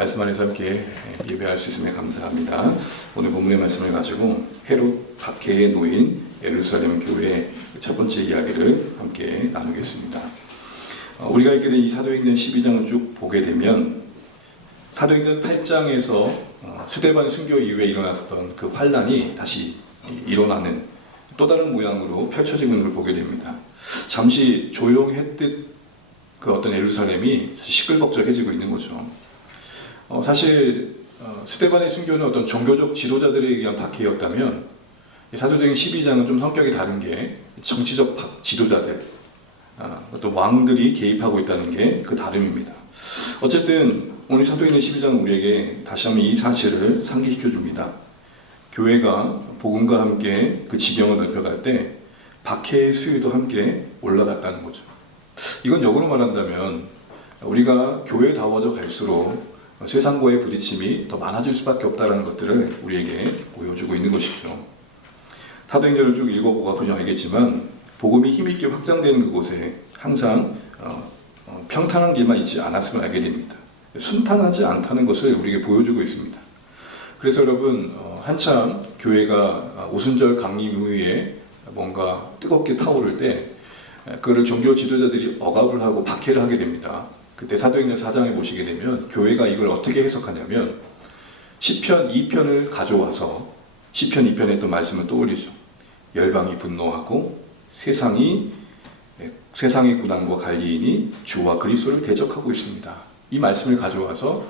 말씀 안에서 함께 예배할 수 있음에 감사합니다. 오늘 본문의 말씀을 가지고 헤롯 박해에 놓인 예루살렘 교회의 첫 번째 이야기를 함께 나누겠습니다. 우리가 읽게 된 이 사도행전 12장을 쭉 보게 되면 사도행전 8장에서 스데반 순교 이후에 일어났던 그 환란이 다시 일어나는 또 다른 모양으로 펼쳐지는 걸 보게 됩니다. 잠시 조용했듯 그 어떤 예루살렘이 시끌벅적해지고 있는 거죠. 사실 스데반의 순교는 어떤 종교적 지도자들에 의한 박해였다면 사도행전 12장은 좀 성격이 다른 게 정치적 지도자들, 또 왕들이 개입하고 있다는 게 그 다름입니다. 어쨌든 오늘 사도행전 12장은 우리에게 다시 한번 이 사실을 상기시켜 줍니다. 교회가 복음과 함께 그 지경을 넓혀갈 때 박해의 수위도 함께 올라갔다는 거죠. 이건 역으로 말한다면 우리가 교회다워져 갈수록 세상과의 부딪힘이 더 많아질 수밖에 없다는 것들을 우리에게 보여주고 있는 것이죠. 사도행전을 쭉 읽어보고 보시면 알겠지만 복음이 힘있게 확장되는 그곳에 항상 평탄한 길만 있지 않았음을 알게 됩니다. 순탄하지 않다는 것을 우리에게 보여주고 있습니다. 그래서 여러분 한참 교회가 오순절 강림 이후에 뭔가 뜨겁게 타오를 때 그거를 종교 지도자들이 억압을 하고 박해를 하게 됩니다. 그때 사도행전 4장에 보시게 되면 교회가 이걸 어떻게 해석하냐면 시편 2편을 가져와서 시편 2편에 또 말씀을 떠올리죠. 열방이 분노하고 세상의 고난과 관리인이 주와 그리스도를 대적하고 있습니다. 이 말씀을 가져와서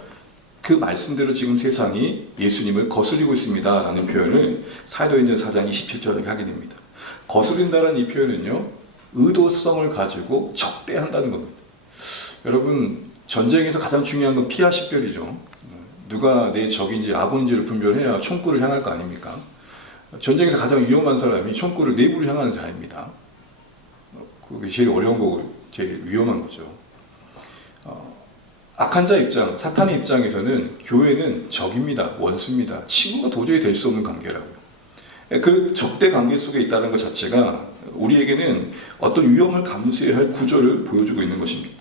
그 말씀대로 지금 세상이 예수님을 거스리고 있습니다 라는 표현을 사도행전 4장 27절에 하게 됩니다. 거스린다는 이 표현은요, 의도성을 가지고 적대한다는 겁니다. 여러분, 전쟁에서 가장 중요한 건 피하 식별이죠. 누가 내 적인지 악원인지를 분별해야 총구를 향할 거 아닙니까? 전쟁에서 가장 위험한 사람이 총구를 내부로 향하는 자입니다. 그게 제일 어려운 거고 제일 위험한 거죠. 악한 자 입장, 사탄의 입장에서는 교회는 적입니다. 원수입니다. 친구가 도저히 될 수 없는 관계라고요. 그 적대 관계 속에 있다는 것 자체가 우리에게는 어떤 위험을 감수해야 할 구조를 보여주고 있는 것입니다.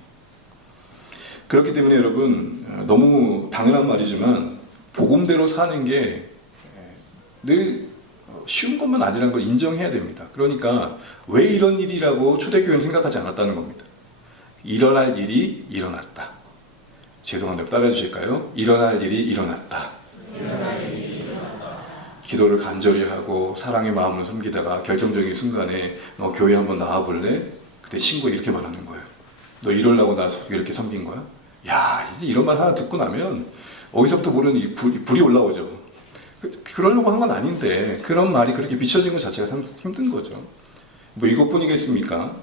그렇기 때문에 여러분, 너무 당연한 말이지만 복음대로 사는 게 늘 쉬운 것만 아니라는 걸 인정해야 됩니다. 그러니까 왜 이런 일이라고 초대교회는 생각하지 않았다는 겁니다. 일어날 일이 일어났다. 죄송한데 따라해 주실까요? 일어날 일이 일어났다. 기도를 간절히 하고 사랑의 마음을 섬기다가 결정적인 순간에 너 교회 한번 나와볼래? 그때 친구가 이렇게 말하는 거예요. 너 이러려고 나 이렇게 섬긴 거야? 야, 이제 이런 말 하나 듣고 나면 어디서부터 모르는 불이 올라오죠. 그러려고 한 건 아닌데 그런 말이 그렇게 비춰진 것 자체가 참 힘든 거죠. 뭐 이것뿐이겠습니까?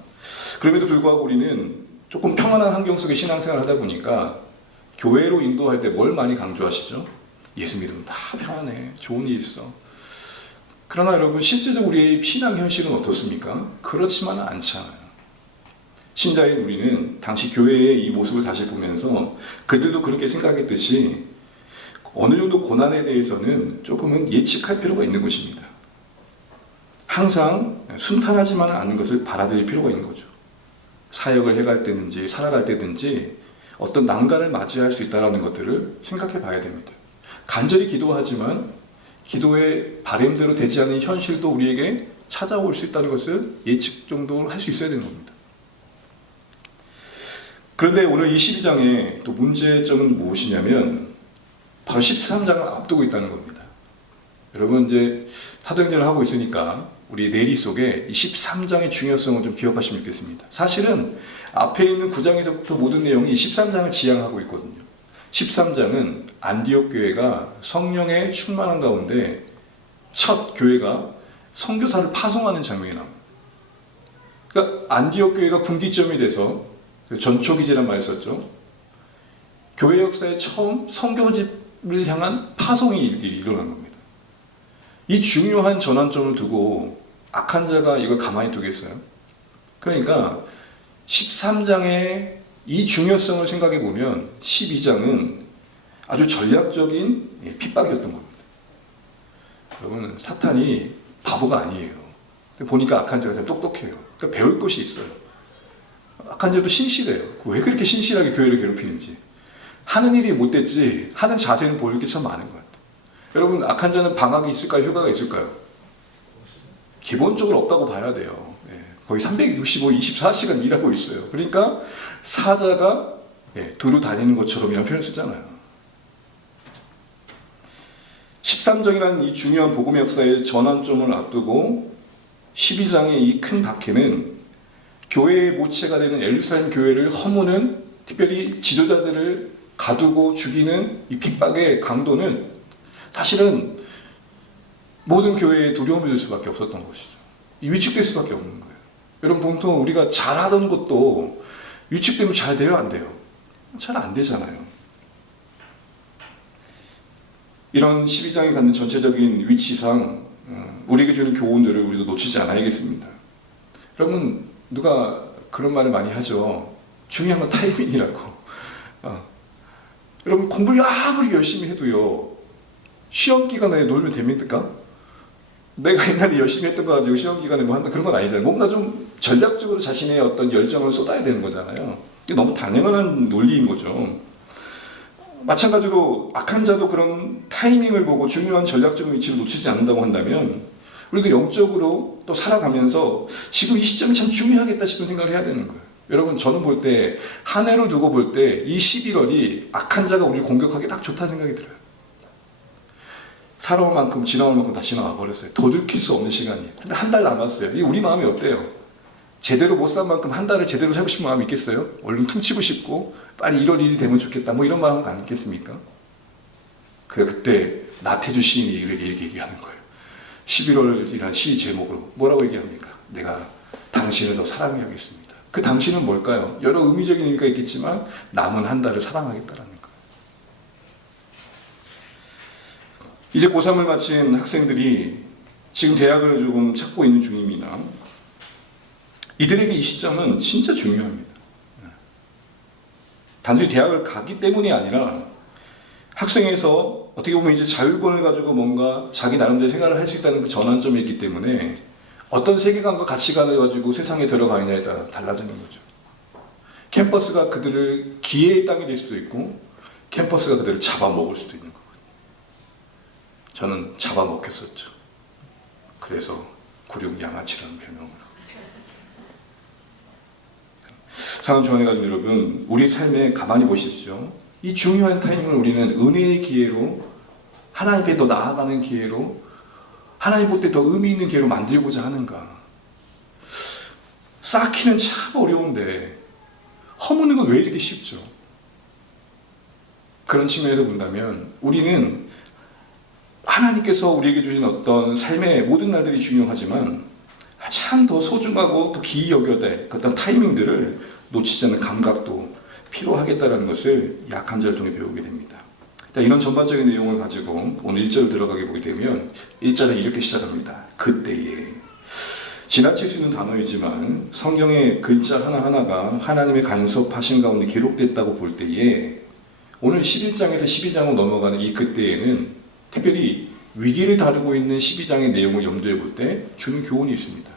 그럼에도 불구하고 우리는 조금 평안한 환경 속에 신앙생활을 하다 보니까 교회로 인도할 때 뭘 많이 강조하시죠? 예수 믿으면 다 평안해. 좋은 일 있어. 그러나 여러분, 실제적 우리의 신앙 현실은 어떻습니까? 그렇지만은 않잖아요. 신자인 우리는 당시 교회의 이 모습을 다시 보면서 그들도 그렇게 생각했듯이 어느 정도 고난에 대해서는 조금은 예측할 필요가 있는 것입니다. 항상 순탄하지만은 않은 것을 받아들일 필요가 있는 거죠. 사역을 해갈 때든지 살아갈 때든지 어떤 난간을 맞이할 수 있다는 것들을 생각해 봐야 됩니다. 간절히 기도하지만 기도의 바램대로 되지 않는 현실도 우리에게 찾아올 수 있다는 것을 예측 정도로 할 수 있어야 되는 겁니다. 그런데 오늘 이 12장의 또 문제점은 무엇이냐면 바로 13장을 앞두고 있다는 겁니다. 여러분, 이제 사도행전을 하고 있으니까 우리 내리 속에 이 13장의 중요성을 좀 기억하시면 좋겠습니다. 사실은 앞에 있는 9장에서부터 모든 내용이 13장을 지향하고 있거든요. 13장은 안디옥 교회가 성령에 충만한 가운데 첫 교회가 선교사를 파송하는 장면이 나옵니다. 그러니까 안디옥 교회가 분기점이 돼서 전초기지란 말을 썼죠. 교회 역사에 처음 선교집을 향한 파송의 일들이 일어난 겁니다. 이 중요한 전환점을 두고 악한 자가 이걸 가만히 두겠어요? 그러니까 13장의 이 중요성을 생각해 보면 12장은 아주 전략적인 핍박이었던 겁니다. 여러분, 사탄이 바보가 아니에요. 보니까 악한 자가 참 똑똑해요. 그러니까 배울 것이 있어요. 악한 자도 신실해요. 왜 그렇게 신실하게 교회를 괴롭히는지. 하는 일이 못됐지 하는 자세는 보일 게 참 많은 것 같아요. 여러분, 악한 자는 방학이 있을까요? 휴가가 있을까요? 기본적으로 없다고 봐야 돼요. 거의 365, 24시간 일하고 있어요. 그러니까 사자가 두루 다니는 것처럼 이런 표현을 쓰잖아요. 13장이라는 이 중요한 복음의 역사의 전환점을 앞두고 12장의 이 큰 박해는 교회의 모체가 되는 예루살렘 교회를 허무는, 특별히 지도자들을 가두고 죽이는 이 핍박의 강도는 사실은 모든 교회에 두려움이 될 수밖에 없었던 것이죠. 위축될 수밖에 없는 거예요. 여러분, 보통 우리가 잘하던 것도 위축되면 잘 돼요, 안 돼요? 잘 안 되잖아요. 이런 12장이 갖는 전체적인 위치상 우리에게 주는 교훈들을 우리도 놓치지 않아야겠습니다. 여러분, 누가 그런 말을 많이 하죠. 중요한 건 타이밍이라고. 여러분, 공부를 아무리 열심히 해도요, 시험 기간에 놀면 됩니까? 내가 옛날에 열심히 했던 거 가지고 시험 기간에 뭐 한다, 그런 건 아니잖아요. 뭔가 좀 전략적으로 자신의 어떤 열정을 쏟아야 되는 거잖아요. 이게 너무 당연한 논리인 거죠. 마찬가지로 악한 자도 그런 타이밍을 보고 중요한 전략적인 위치를 놓치지 않는다고 한다면 우리도 영적으로 또 살아가면서 지금 이 시점이 참 중요하겠다 싶은 생각을 해야 되는 거예요. 여러분, 저는 볼 때, 한 해를 두고 볼 때 이 11월이 악한 자가 우리를 공격하기 딱 좋다는 생각이 들어요. 살아올 만큼 지나올 만큼 다 지나와 버렸어요. 도둑힐 수 없는 시간이. 근데 한 달 남았어요. 이게 우리 마음이 어때요? 제대로 못 산 만큼 한 달을 제대로 살고 싶은 마음이 있겠어요? 얼른 퉁치고 싶고 빨리 1월 1일이 되면 좋겠다, 뭐 이런 마음은 안 있겠습니까? 그래, 그때 나태주 시인이 이렇게 얘기하는 거예요. 11월이라는 시 제목으로 뭐라고 얘기합니까? 내가 당신을 더 사랑해 하겠습니다. 그 당신은 뭘까요? 여러 의미적인 의미가 있겠지만 남은 한 달을 사랑하겠다라는 거예요. 이제 고3을 마친 학생들이 지금 대학을 조금 찾고 있는 중입니다. 이들에게 이 시점은 진짜 중요합니다. 단순히 대학을 가기 때문이 아니라 학생에서 어떻게 보면 이제 자율권을 가지고 뭔가 자기 나름대로 생활을 할 수 있다는 그 전환점이 있기 때문에 어떤 세계관과 가치관을 가지고 세상에 들어가느냐에 따라 달라지는 거죠. 캠퍼스가 그들을 기회의 땅이 될 수도 있고 캠퍼스가 그들을 잡아먹을 수도 있는 거거든요. 저는 잡아먹혔었죠. 그래서 구룡양아치라는 별명으로. 사랑하는 주안의 가족 여러분, 우리 삶에 가만히 보십시오. 이 중요한 타임을 우리는 은혜의 기회로, 하나님 앞에 더 나아가는 기회로, 하나님 볼 때 더 의미 있는 기회로 만들고자 하는가? 쌓기는 참 어려운데 허무는 건 왜 이렇게 쉽죠? 그런 측면에서 본다면 우리는 하나님께서 우리에게 주신 어떤 삶의 모든 날들이 중요하지만 참 더 소중하고 또 기이 여겨야 될 어떤 타이밍들을 놓치지 않는 감각도 필요하겠다는 것을 약한 자를 통해 배우게 됩니다. 이런 전반적인 내용을 가지고 오늘 1절을 들어가게 보게 되면 1절은 이렇게 시작합니다. 그때에. 지나칠 수 있는 단어이지만 성경의 글자 하나하나가 하나님의 간섭하신 가운데 기록됐다고 볼 때에 오늘 11장에서 12장으로 넘어가는 이 그때에는 특별히 위기를 다루고 있는 12장의 내용을 염두에 볼 때 주는 교훈이 있습니다.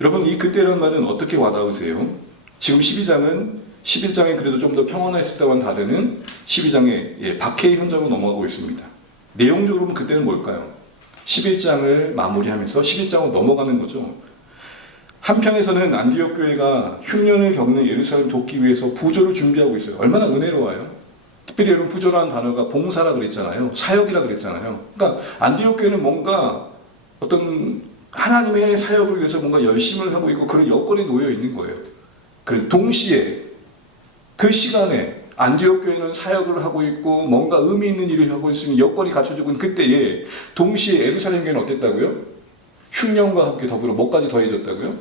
여러분, 이 그때라는 말은 어떻게 와닿으세요? 지금 12장은 11장에 그래도 좀 더 평온했을 때와는 다르는 12장의 박해의 현장으로 넘어가고 있습니다. 내용적으로 보면 그때는 뭘까요? 11장을 마무리하면서 11장으로 넘어가는 거죠. 한편에서는 안디옥 교회가 흉년을 겪는 예루살렘 돕기 위해서 부조를 준비하고 있어요. 얼마나 은혜로워요. 특별히 여러분, 부조라는 단어가 봉사라 그랬잖아요. 사역이라 그랬잖아요. 그러니까 안디옥 교회는 뭔가 어떤 하나님의 사역을 위해서 뭔가 열심을 하고 있고 그런 여건에 놓여 있는 거예요. 그래서 동시에 그 시간에 안디옥 교회는 사역을 하고 있고 뭔가 의미 있는 일을 하고 있으면 여건이 갖춰지고 있는 그때에 동시에 예루살렘 교회는 어땠다고요? 흉년과 함께 더불어 뭐까지 더해졌다고요?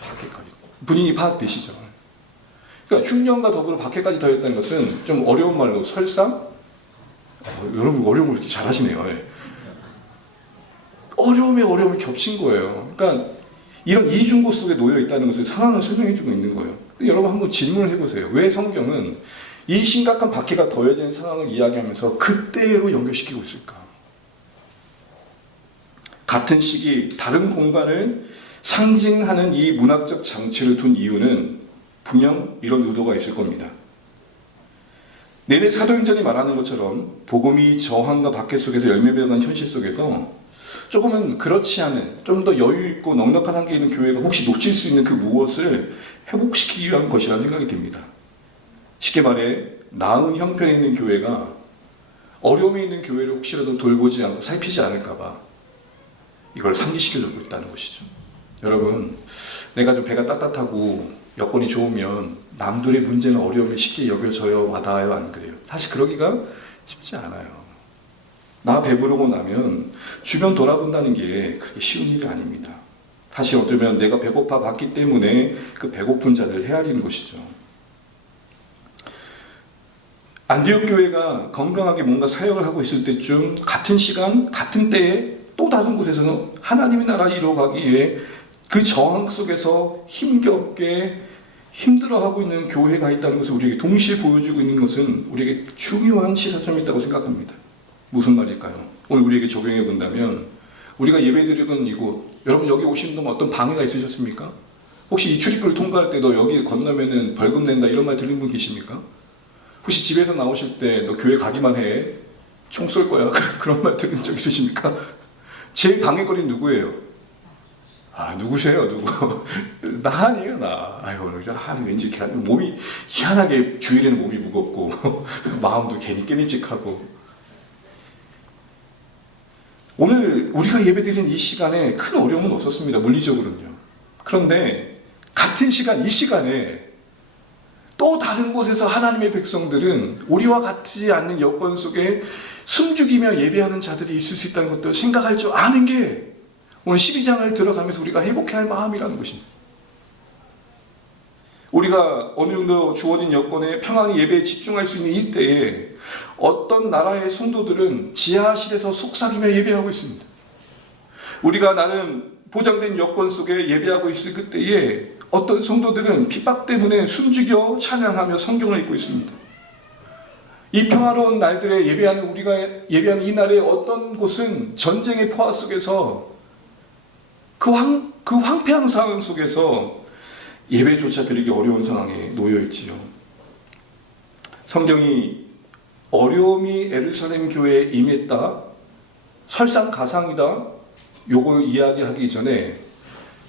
박해까지. 분위기 파악되시죠? 그러니까 흉년과 더불어 박해까지 더했다는 것은 좀 어려운 말로 설상? 여러분 어려운 걸 이렇게 잘하시네요. 어려움에 어려움이 겹친 거예요. 그러니까 이런 이중고 속에 놓여 있다는 것을 상황을 설명해주고 있는 거예요. 여러분 한번 질문을 해보세요. 왜 성경은 이 심각한 박해가 더해지는 상황을 이야기하면서 그때로 연결시키고 있을까? 같은 시기 다른 공간을 상징하는 이 문학적 장치를 둔 이유는 분명 이런 의도가 있을 겁니다. 내내 사도행전이 말하는 것처럼 복음이 저항과 박해 속에서 열매 맺어가는 현실 속에서 조금은 그렇지 않은 좀 더 여유 있고 넉넉한 한계에 있는 교회가 혹시 놓칠 수 있는 그 무엇을 회복시키기 위한 것이라는 생각이 듭니다. 쉽게 말해 나은 형편에 있는 교회가 어려움에 있는 교회를 혹시라도 돌보지 않고 살피지 않을까 봐 이걸 상기시켜주고 있다는 것이죠. 여러분, 내가 좀 배가 따뜻하고 여건이 좋으면 남들의 문제나 어려움이 쉽게 여겨져요, 와닿아요, 안 그래요? 사실 그러기가 쉽지 않아요. 나 배부르고 나면 주변 돌아본다는 게 그렇게 쉬운 일이 아닙니다. 사실 어쩌면 내가 배고파 봤기 때문에 그 배고픈 자를 헤아리는 것이죠. 안디옥 교회가 건강하게 뭔가 사역을 하고 있을 때쯤 같은 시간, 같은 때에 또 다른 곳에서는 하나님의 나라 이루어가기 위해 그 저항 속에서 힘겹게 힘들어하고 있는 교회가 있다는 것을 우리에게 동시에 보여주고 있는 것은 우리에게 중요한 시사점이 있다고 생각합니다. 무슨 말일까요? 오늘 우리에게 적용해 본다면 우리가 예배드리는 이곳, 여러분 여기 오시는 동안 어떤 방해가 있으셨습니까? 혹시 이 출입구를 통과할 때 너 여기 건너면은 벌금 낸다 이런 말 들은 분 계십니까? 혹시 집에서 나오실 때 너 교회 가기만 해, 총 쏠 거야 그런 말 들은 적 있으십니까? 제일 방해거리는 누구예요? 누구세요? 누구? 나 아니에요, 나. 왠지 몸이, 희한하게 주일에는 몸이 무겁고, 마음도 괜히 깨림직하고. 오늘 우리가 예배드리는 이 시간에 큰 어려움은 없었습니다, 물리적으로는요. 그런데, 같은 시간, 이 시간에, 또 다른 곳에서 하나님의 백성들은 우리와 같지 않는 여건 속에 숨죽이며 예배하는 자들이 있을 수 있다는 것도 생각할 줄 아는 게 오늘 12장을 들어가면서 우리가 회복해야 할 마음이라는 것입니다. 우리가 어느 정도 주어진 여건에 평안히 예배에 집중할 수 있는 이때에 어떤 나라의 성도들은 지하실에서 속삭이며 예배하고 있습니다. 우리가 나름 보장된 여건 속에 예배하고 있을 그때에 어떤 성도들은 핍박 때문에 숨죽여 찬양하며 성경을 읽고 있습니다. 이 평화로운 날들에 우리가 예배하는 이 날에 어떤 곳은 전쟁의 포화 속에서 그 황폐한 상황 속에서 예배조차 드리기 어려운 상황에 놓여 있지요. 성경이 어려움이 예루살렘 교회에 임했다, 설상가상이다, 요걸 이야기하기 전에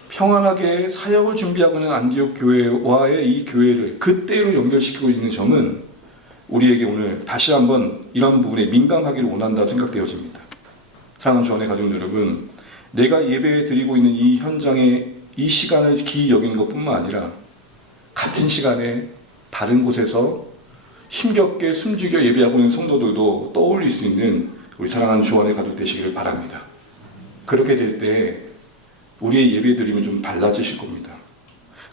평안하게 사역을 준비하고 있는 안디옥 교회와의 이 교회를 그때로 연결시키고 있는 점은 우리에게 오늘 다시 한번 이런 부분에 민감하기를 원한다 생각되어집니다. 사랑하는 주안의 가족 여러분, 내가 예배 드리고 있는 이 현장에 이 시간을 기이 여기는 것뿐만 아니라 같은 시간에 다른 곳에서 힘겹게 숨죽여 예배하고 있는 성도들도 떠올릴 수 있는 우리 사랑하는 주안의 가족 되시기를 바랍니다. 그렇게 될 때 우리의 예배 드림은 좀 달라지실 겁니다.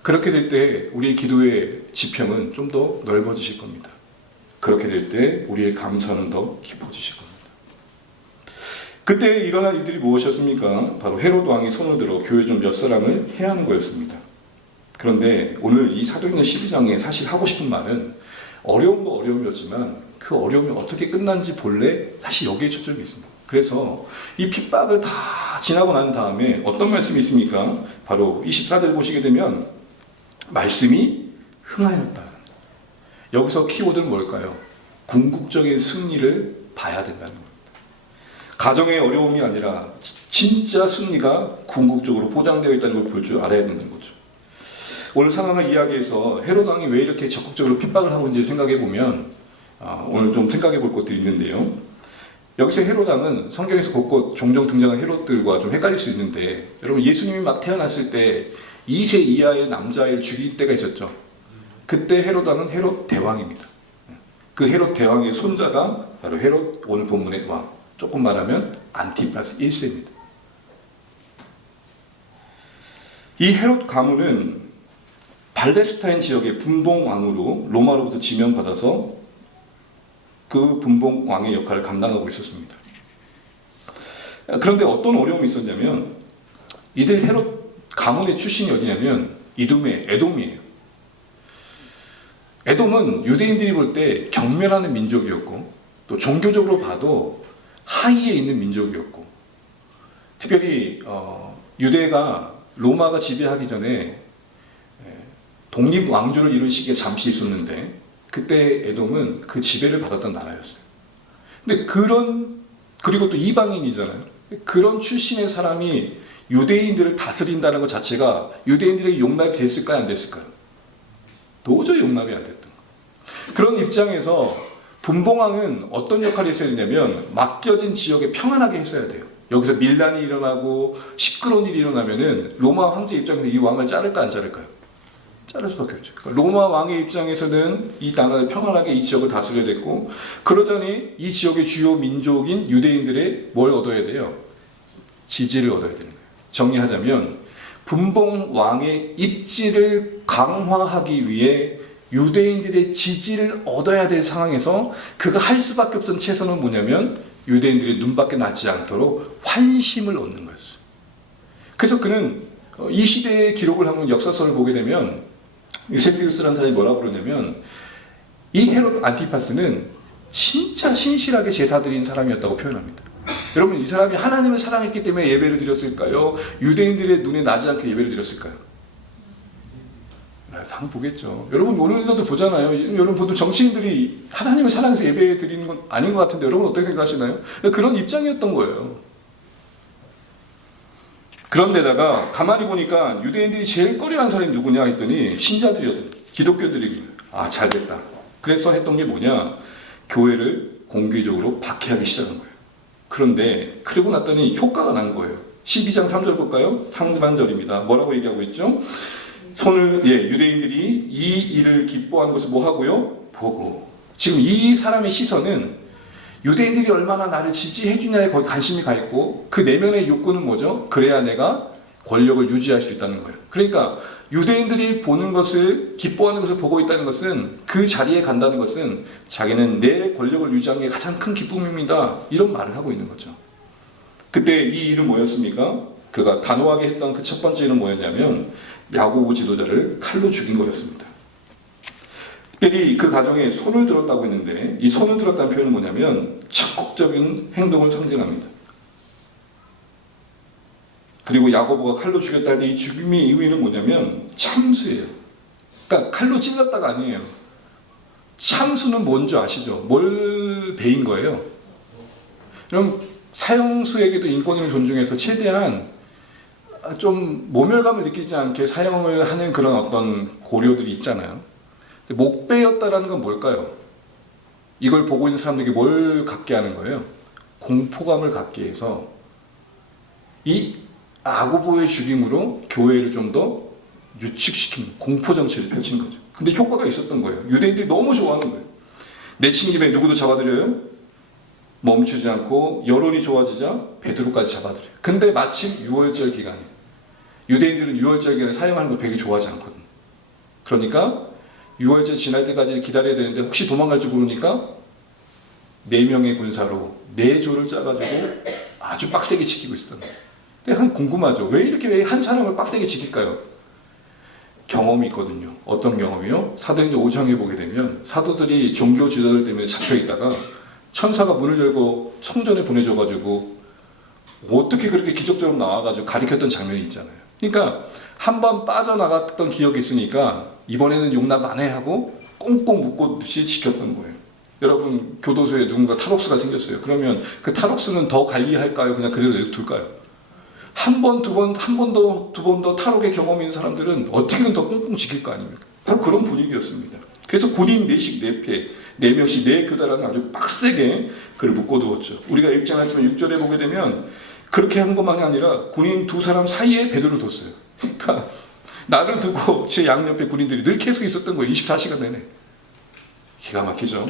그렇게 될 때 우리의 기도의 지평은 좀 더 넓어지실 겁니다. 그렇게 될 때 우리의 감사는 더 깊어지실 겁니다. 그때 일어날 일들이 무엇이었습니까? 바로 헤롯 왕이 손을 들어 교회 중 몇 사람을 해하는 거였습니다. 그런데 오늘 이 사도행전 12장에 사실 하고 싶은 말은 어려움도 어려움이었지만 그 어려움이 어떻게 끝난지 본래 사실 여기에 초점이 있습니다. 그래서 이 핍박을 다 지나고 난 다음에 어떤 말씀이 있습니까? 바로 24절 보시게 되면 말씀이 흥하였다. 여기서 키워드는 뭘까요? 궁극적인 승리를 봐야 된다는 겁니다. 가정의 어려움이 아니라 진짜 승리가 궁극적으로 보장되어 있다는 걸 볼 줄 알아야 되는 거죠. 오늘 상황을 이야기해서 헤롯 왕이 왜 이렇게 적극적으로 핍박을 하고 있는지 생각해 보면 오늘 좀 생각해 볼 것들이 있는데요. 여기서 헤롯 왕은 성경에서 곳곳 종종 등장한 헤롯들과 좀 헷갈릴 수 있는데, 여러분 예수님이 막 태어났을 때 2세 이하의 남자아이를 죽일 때가 있었죠. 그때 헤롯 왕은 헤롯 대왕입니다. 그 헤롯 대왕의 손자가 바로 헤롯, 오늘 본문의 왕, 조금 말하면 안티파스 1세입니다. 이 헤롯 가문은 발레스타인 지역의 분봉왕으로 로마로부터 지명받아서 그 분봉왕의 역할을 감당하고 있었습니다. 그런데 어떤 어려움이 있었냐면, 이들 헤롯 가문의 출신이 어디냐면 이둠의 에돔이에요. 에돔은 유대인들이 볼 때 경멸하는 민족이었고, 또 종교적으로 봐도 하위에 있는 민족이었고, 특별히 유대가 로마가 지배하기 전에 독립 왕조를 이룬 시기에 잠시 있었는데, 그때 에돔은 그 지배를 받았던 나라였어요. 근데 그리고 또 이방인이잖아요. 그런 출신의 사람이 유대인들을 다스린다는 것 자체가 유대인들에게 용납이 됐을까요? 안 됐을까요? 도저히 용납이 안 됐던 거예요. 그런 입장에서 분봉왕은 어떤 역할을 했어야 되냐면 맡겨진 지역에 평안하게 했어야 돼요. 여기서 밀란이 일어나고 시끄러운 일이 일어나면은 로마 황제 입장에서 이 왕을 자를까 안 자를까요? 자를 수밖에 없죠. 그러니까 로마 왕의 입장에서는 이 나라를 평안하게 이 지역을 다스려야 됐고, 그러자니 이 지역의 주요 민족인 유대인들의 뭘 얻어야 돼요? 지지를 얻어야 되는 거예요. 정리하자면 분봉 왕의 입지를 강화하기 위해 유대인들의 지지를 얻어야 될 상황에서 그가 할 수밖에 없던 최선은 뭐냐면 유대인들이 눈밖에 나지 않도록 환심을 얻는 거였어요. 그래서 그는 이 시대의 기록을 한번 역사서를 보게 되면 유세비우스라는 사람이 뭐라고 그러냐면 이 헤롯 안티파스는 진짜 신실하게 제사 드린 사람이었다고 표현합니다. 여러분, 이 사람이 하나님을 사랑했기 때문에 예배를 드렸을까요? 유대인들의 눈에 나지 않게 예배를 드렸을까요? 당연 보겠죠. 여러분 오늘도 보잖아요. 여러분 보통 정치인들이 하나님을 사랑해서 예배 드리는 건 아닌 것 같은데 여러분 어떻게 생각하시나요? 그런 입장이었던 거예요. 그런데다가 가만히 보니까 유대인들이 제일 꺼려하는 사람이 누구냐 했더니 신자들이었던 기독교들이 잘됐다. 그래서 했던 게 뭐냐? 교회를 공개적으로 박해하기 시작한 거예요. 그런데 그러고 났더니 효과가 난 거예요. 12장 3절 볼까요? 상반절입니다. 뭐라고 얘기하고 있죠? 유대인들이 이 일을 기뻐하는 것을 뭐 하고요? 보고. 지금 이 사람의 시선은 유대인들이 얼마나 나를 지지해 주냐에 거의 관심이 가 있고, 그 내면의 욕구는 뭐죠? 그래야 내가 권력을 유지할 수 있다는 거예요. 그러니까 유대인들이 보는 것을, 기뻐하는 것을 보고 있다는 것은, 그 자리에 간다는 것은 자기는 내 권력을 유지하는 게 가장 큰 기쁨입니다. 이런 말을 하고 있는 거죠. 그때 이 일은 뭐였습니까? 그가 단호하게 했던 그 첫 번째 일은 뭐였냐면 야고보 지도자를 칼로 죽인 거였습니다. 특별히 그 가정에 손을 들었다고 했는데, 이 손을 들었다는 표현은 뭐냐면 적극적인 행동을 상징합니다. 그리고 야고보가 칼로 죽였다 할 때 이 죽임의 의미는 뭐냐면 참수예요. 그러니까 칼로 찔렀다가 아니에요. 참수는 뭔지 아시죠? 뭘 베인 거예요? 그럼 사형수에게도 인권을 존중해서 최대한 좀 모멸감을 느끼지 않게 사형을 하는 그런 어떤 고려들이 있잖아요. 목배였다라는 건 뭘까요? 이걸 보고 있는 사람들에게 뭘 갖게 하는 거예요? 공포감을 갖게 해서 이 야고보의 죽임으로 교회를 좀 더 유축시키는 공포정치를 펼친 거죠. 근데 효과가 있었던 거예요. 유대인들이 너무 좋아하는 거예요. 내친 김에 누구도 잡아들여요? 멈추지 않고 여론이 좋아지자 베드로까지 잡아들여요. 근데 마침 6월절 기간이에요. 유대인들은 6월절 기간에 사용하는 걸 되게 좋아하지 않거든요. 그러니까 6월절 지날 때까지 기다려야 되는데 혹시 도망갈 줄 모르니까 4명의 군사로 4조를 짜가지고 아주 빡세게 지키고 있었던 거예요. 근데 궁금하죠. 왜 이렇게 한 사람을 빡세게 지킬까요? 경험이 있거든요. 어떤 경험이요? 사도행전 5장에 보게 되면 사도들이 종교 지도자들 때문에 잡혀있다가 천사가 문을 열고 성전에 보내줘가지고 어떻게 그렇게 기적적으로 나와가지고 가리켰던 장면이 있잖아요. 그러니까 한번 빠져나갔던 기억이 있으니까 이번에는 용납 안 해 하고 꽁꽁 묶고듯이 지켰던 거예요. 여러분 교도소에 누군가 탈옥수가 생겼어요. 그러면 그 탈옥수는 더 관리할까요? 그냥 그대로 내둘까요? 한 번, 두 번 더 탈옥의 경험이 있는 사람들은 어떻게든 더 꽁꽁 지킬 거 아닙니까? 바로 그런 분위기였습니다. 그래서 군인 4씩 4패, 4명씩 4교다라는 아주 빡세게 그를 묶어두었죠. 우리가 읽지 않았지만 6절에 보게 되면 그렇게 한 것만이 아니라 군인 2사람 사이에 베드로를 뒀어요. 그러니까 나를 두고 제 양옆에 군인들이 늘 계속 있었던 거예요. 24시간 내내. 기가 막히죠.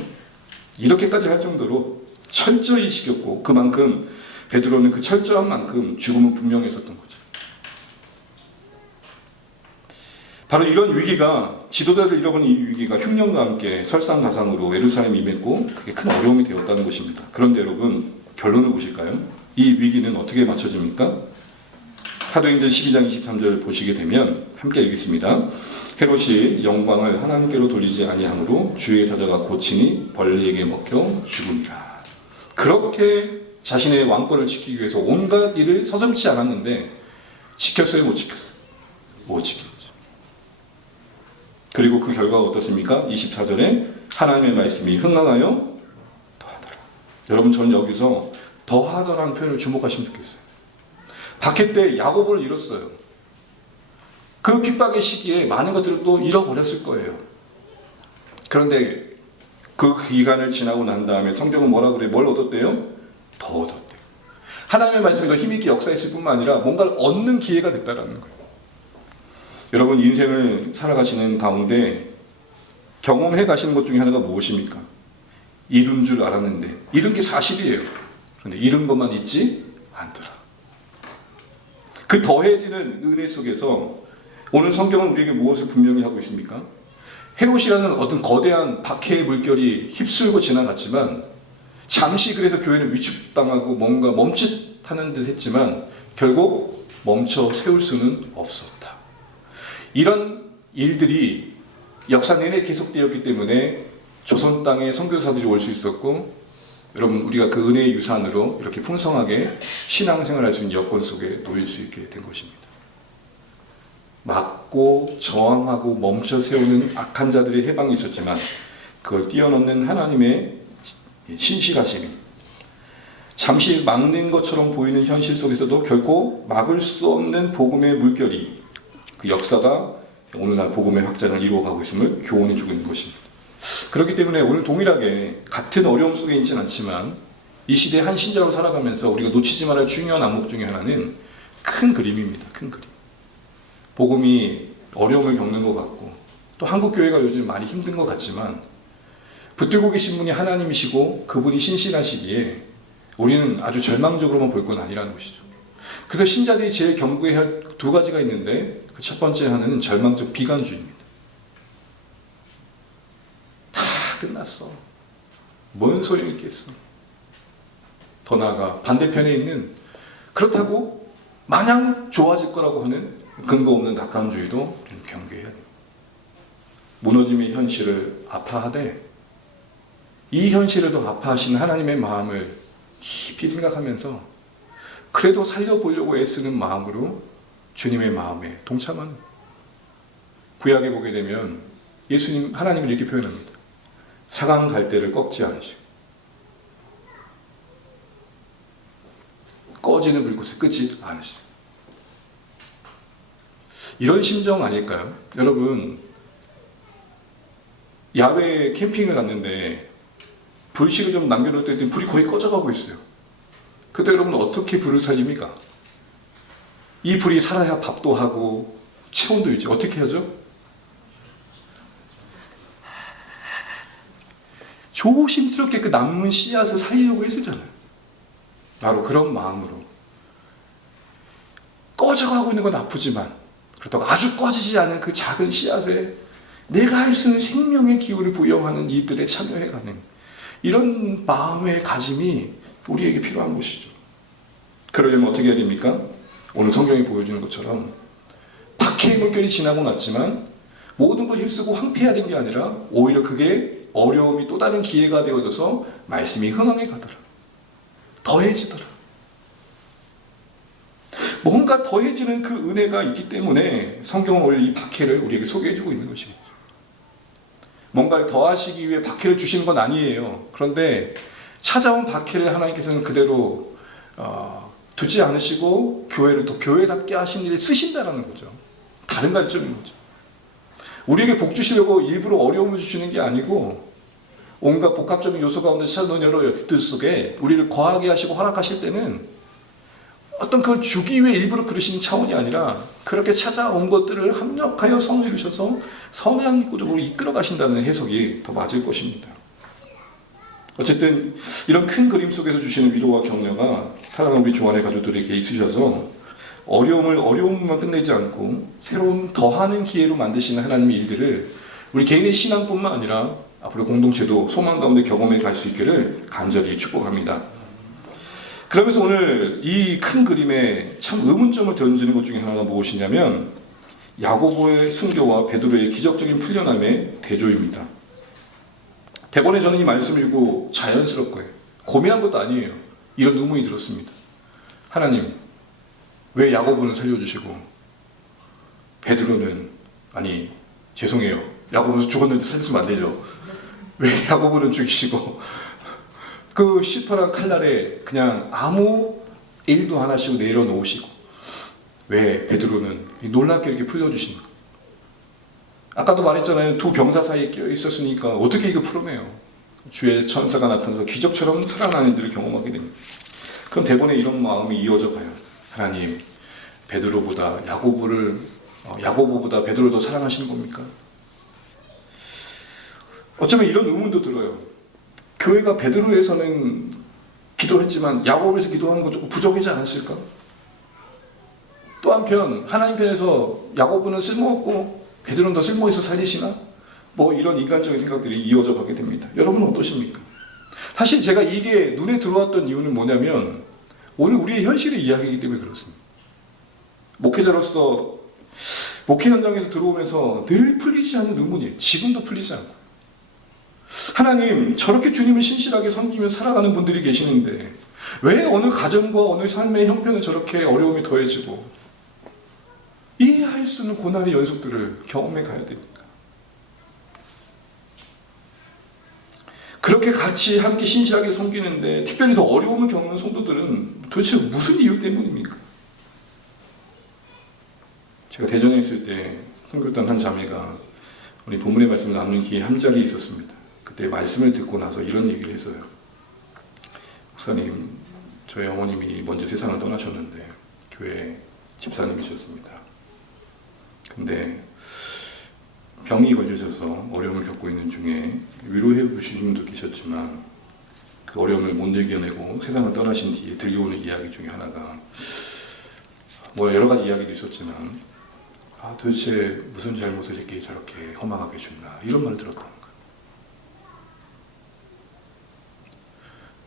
이렇게까지 할 정도로 철저히 지켰고, 그만큼 베드로는 그 철저한 만큼 죽음은 분명했었던 거죠. 바로 이런 위기가, 지도자를 잃어버린 이 위기가 흉년과 함께 설상가상으로 예루살렘에 임했고 그게 큰 어려움이 되었다는 것입니다. 그런데 여러분 결론을 보실까요? 이 위기는 어떻게 맞춰집니까? 사도행전 12장 23절 보시게 되면 함께 읽겠습니다. 헤롯이 영광을 하나님께로 돌리지 아니하므로 주의 사자가 고치니 벌레에게 먹혀 죽음이라. 그렇게 자신의 왕권을 지키기 위해서 온갖 일을 서슴지 않았는데 지켰어요? 못 지켰어요? 못 지켰죠. 그리고 그 결과가 어떻습니까? 24절에 하나님의 말씀이 흥황하여 더하더라. 여러분, 저는 여기서 더하더라는 표현을 주목하시면 좋겠어요. 박해 때 야곱을 잃었어요. 그 핍박의 시기에 많은 것들을 또 잃어버렸을 거예요. 그런데 그 기간을 지나고 난 다음에 성경은 뭐라 그래요? 뭘 얻었대요? 더 얻었대요. 하나님의 말씀이 더 힘있게 역사했을 뿐만 아니라 뭔가를 얻는 기회가 됐다라는 거예요. 여러분, 인생을 살아가시는 가운데 경험해 가시는 것 중에 하나가 무엇입니까? 잃은 줄 알았는데 잃은 게 사실이에요. 그런데 잃은 것만 있지 않더라. 그 더해지는 은혜 속에서 오늘 성경은 우리에게 무엇을 분명히 하고 있습니까? 헤롯이라는 어떤 거대한 박해의 물결이 휩쓸고 지나갔지만 잠시 그래서 교회는 위축당하고 뭔가 멈칫하는 듯 했지만 결국 멈춰 세울 수는 없었다. 이런 일들이 역사 내내 계속되었기 때문에 조선 땅에 선교사들이 올 수 있었고, 여러분, 우리가 그 은혜의 유산으로 이렇게 풍성하게 신앙생활할 수 있는 여건 속에 놓일 수 있게 된 것입니다. 막고 저항하고 멈춰 세우는 악한 자들의 해방이 있었지만 그걸 뛰어넘는 하나님의 신실하심이, 잠시 막는 것처럼 보이는 현실 속에서도 결코 막을 수 없는 복음의 물결이, 그 역사가 오늘날 복음의 확장을 이루어가고 있음을 교훈해 주고 있는 것입니다. 그렇기 때문에 오늘 동일하게 같은 어려움 속에 있지는 않지만 이 시대의 한 신자로 살아가면서 우리가 놓치지 말아야 할 중요한 안목 중에 하나는 큰 그림입니다. 큰 그림. 복음이 어려움을 겪는 것 같고 또 한국교회가 요즘 많이 힘든 것 같지만 붙들고 계신 분이 하나님이시고 그분이 신실하시기에 우리는 아주 절망적으로만 볼 건 아니라는 것이죠. 그래서 신자들이 제일 경고해야 할 두 가지가 있는데 그 첫 번째 하나는 절망적 비관주의입니다. 다 끝났어. 뭔 소용이 있겠어. 더 나아가 반대편에 있는, 그렇다고 마냥 좋아질 거라고 하는 근거 없는 낙관주의도 경계해야 됩니다. 무너짐의 현실을 아파하되 이 현실을 더 아파하시는 하나님의 마음을 깊이 생각하면서 그래도 살려보려고 애쓰는 마음으로 주님의 마음에 동참하는, 구약에 보게 되면 예수님, 하나님을 이렇게 표현합니다. 사강 갈대를 꺾지 않으시고 꺼지는 불꽃을 끄지 않으시고, 이런 심정 아닐까요? 여러분, 야외 캠핑을 갔는데 불씨를 좀 남겨놓을 때 불이 거의 꺼져가고 있어요. 그때 여러분 어떻게 불을 살립니까? 이 불이 살아야 밥도 하고 체온도 유지. 어떻게 하죠? 조심스럽게 그 남은 씨앗을 살리려고 했었잖아요. 바로 그런 마음으로 꺼져가고 있는 건 아프지만 그렇다고 아주 꺼지지 않은 그 작은 씨앗에 내가 할 수 있는 생명의 기운을 부여하는 이들에 참여해가는 이런 마음의 가짐이 우리에게 필요한 것이죠. 그러려면 어떻게 해야 됩니까? 오늘 성경이 보여주는 것처럼 박해의 물결이 지나고 났지만 모든 걸 힘쓰고 황폐해야 된 게 아니라 오히려 그게 어려움이 또 다른 기회가 되어져서 말씀이 흥황해 가더라. 더해지더라. 뭔가 더해지는 그 은혜가 있기 때문에 성경은 오늘 이 박해를 우리에게 소개해주고 있는 것입니다. 뭔가를 더하시기 위해 박해를 주시는 건 아니에요. 그런데 찾아온 박해를 하나님께서는 그대로 두지 않으시고 교회를 또 교회답게 하신 일을 쓰신다는 거죠. 다른 관점인 거죠. 우리에게 복 주시려고 일부러 어려움을 주시는 게 아니고 온갖 복합적인 요소 가운데 찾아놓은 여러 뜻 속에 우리를 거하게 하시고 허락하실 때는 어떤 그걸 주기 위해 일부러 그러시는 차원이 아니라 그렇게 찾아온 것들을 합력하여 성을 이루셔서 선한 구조로 이끌어 가신다는 해석이 더 맞을 것입니다. 어쨌든 이런 큰 그림 속에서 주시는 위로와 격려가 사랑하는 우리 조안의 가족들에게 있으셔서 어려움만 끝내지 않고 새로운 더하는 기회로 만드시는 하나님의 일들을 우리 개인의 신앙뿐만 아니라 앞으로 공동체도 소망 가운데 경험해 갈 수 있기를 간절히 축복합니다. 그러면서 오늘 이 큰 그림에 참 의문점을 던지는 것 중에 하나가 무엇이냐면 야고보의 순교와 베드로의 기적적인 풀려남의 대조입니다. 대본에 저는 이 말씀을 읽고 자연스럽고요. 고민한 것도 아니에요. 이런 의문이 들었습니다. 하나님, 왜 야고보는 살려주시고 베드로는, 아니 죄송해요. 야고보는 죽었는데 살렸으면 안 되죠. 왜 야고보는 죽이시고 그 시퍼런 칼날에 그냥 아무 일도 안 하시고 내려놓으시고 왜 베드로는 놀랍게 이렇게 풀려주시는 거예요? 아까도 말했잖아요. 두 병사 사이에 끼어 있었으니까 어떻게 이거 풀어내요? 주의 천사가 나타나서 기적처럼 살아나는 일을 경험하게 됩니다. 그럼 대본에 이런 마음이 이어져 가요. 하나님, 야고보보다 베드로를 더 사랑하시는 겁니까? 어쩌면 이런 의문도 들어요. 교회가 베드로에서는 기도했지만 야고보에서 기도하는 거 조금 부족하지 않았을까? 또 한편 하나님 편에서 야고보는 쓸모없고 베드로는 더 쓸모있어 살리시나? 뭐 이런 인간적인 생각들이 이어져 가게 됩니다. 여러분은 어떠십니까? 사실 제가 이게 눈에 들어왔던 이유는 뭐냐면 오늘 우리의 현실의 이야기이기 때문에 그렇습니다. 목회자로서 목회 현장에서 들어오면서 늘 풀리지 않는 의문이에요. 지금도 풀리지 않고. 하나님, 저렇게 주님을 신실하게 섬기며 살아가는 분들이 계시는데 왜 어느 가정과 어느 삶의 형편에 저렇게 어려움이 더해지고 이해할 수 없는 고난의 연속들을 경험해 가야 됩니까? 그렇게 같이 함께 신실하게 섬기는데 특별히 더 어려움을 겪는 성도들은 도대체 무슨 이유 때문입니까? 제가 대전에 있을 때 선교했던 한 자매가 우리 본문의 말씀을 나누는 기회에 한 자리에 있었습니다. 그때 말씀을 듣고 나서 이런 얘기를 했어요. 목사님, 저희 어머님이 먼저 세상을 떠나셨는데 교회 집사님이셨습니다. 근데 병이 걸려져서 어려움을 겪고 있는 중에 위로해 주신 분도 계셨지만 그 어려움을 못 이겨내고 세상을 떠나신 뒤에 들려오는 이야기 중에 하나가 뭐 여러 가지 이야기도 있었지만 도대체 무슨 잘못을 이렇게 저렇게 허망하게 죽나 이런 말을 들었다는 거예요.